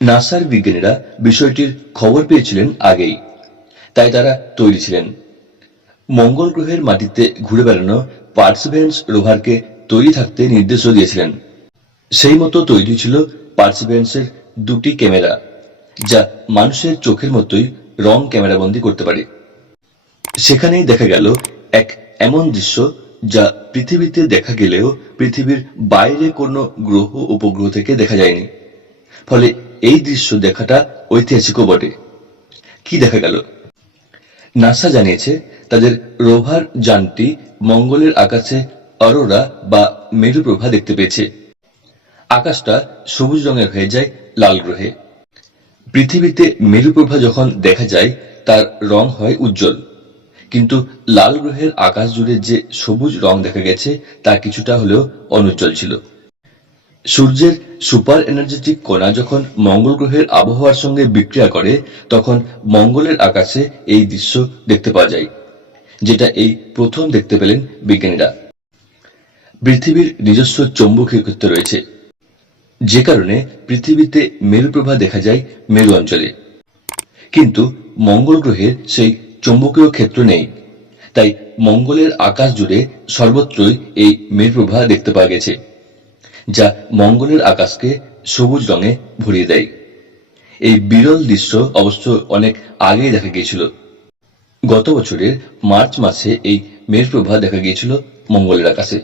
নাসার বিজ্ঞানীরা বিষয়টির খবর পেয়েছিলেন আগেই। তাই তারা তৈরি ছিলেন। মঙ্গল গ্রহের মাটিতে ঘুরে বেড়ানো পার্সিভেন্স রোভারকে তৈরি থাকতে নির্দেশও দিয়েছিলেন। সেই মতো তৈরি ছিল পার্সিভেন্সের দুটি ক্যামেরা, যা মানুষের চোখের মতোই রং ক্যামেরাবন্দি করতে পারে। সেখানেই দেখা গেল এক এমন দৃশ্য যা পৃথিবীতে দেখা গেলেও পৃথিবীর বাইরে কোনো গ্রহ উপগ্রহ থেকে দেখা যায়নি। ফলে এই দৃশ্য দেখাটা ঐতিহাসিকও বটে। কি দেখা গেল? নাসা জানিয়েছে, তাদের রোভার যানটি মঙ্গলের আকাশে অরোরা বা মেরুপ্রভা দেখতে পেয়েছে। আকাশটা সবুজ রঙের হয়ে যায় লাল গ্রহে। পৃথিবীতে মেরুপ্রভা যখন দেখা যায়, তার রং হয় উজ্জ্বল। কিন্তু লাল গ্রহের আকাশ জুড়ে যে সবুজ রং দেখা গেছে, তা কিছুটা হলেও অনুজ্জ্বল ছিল। সূর্যের সুপার এনার্জেটিক কণা যখন মঙ্গল গ্রহের আবহাওয়ার সঙ্গে বিক্রিয়া করে, তখন মঙ্গলের আকাশে এই দৃশ্য দেখতে পাওয়া যায়, যেটা এই প্রথম দেখতে পেলেন বিজ্ঞানীরা। পৃথিবীর নিজস্ব চৌম্বকীয় ক্ষেত্র রয়েছে। যে কারণে পৃথিবীতে মেরুপ্রভা দেখা যায় মেরু অঞ্চলে। কিন্তু মঙ্গল গ্রহের সেই চৌম্বকীয় ক্ষেত্র নেই। তাই মঙ্গলের আকাশ জুড়ে সর্বত্রই এই মেরুপ্রভা দেখতে পাওয়া গেছে। যা মঙ্গলের আকাশকে সবুজ রঙে ভরিয়ে দেয়। এই বিরল দৃশ্য অবশ্য অনেক আগেই দেখা গিয়েছিল। গত বছরের মার্চ মাসে এই মেঘ প্রভা দেখা গিয়েছিল মঙ্গলের আকাশে।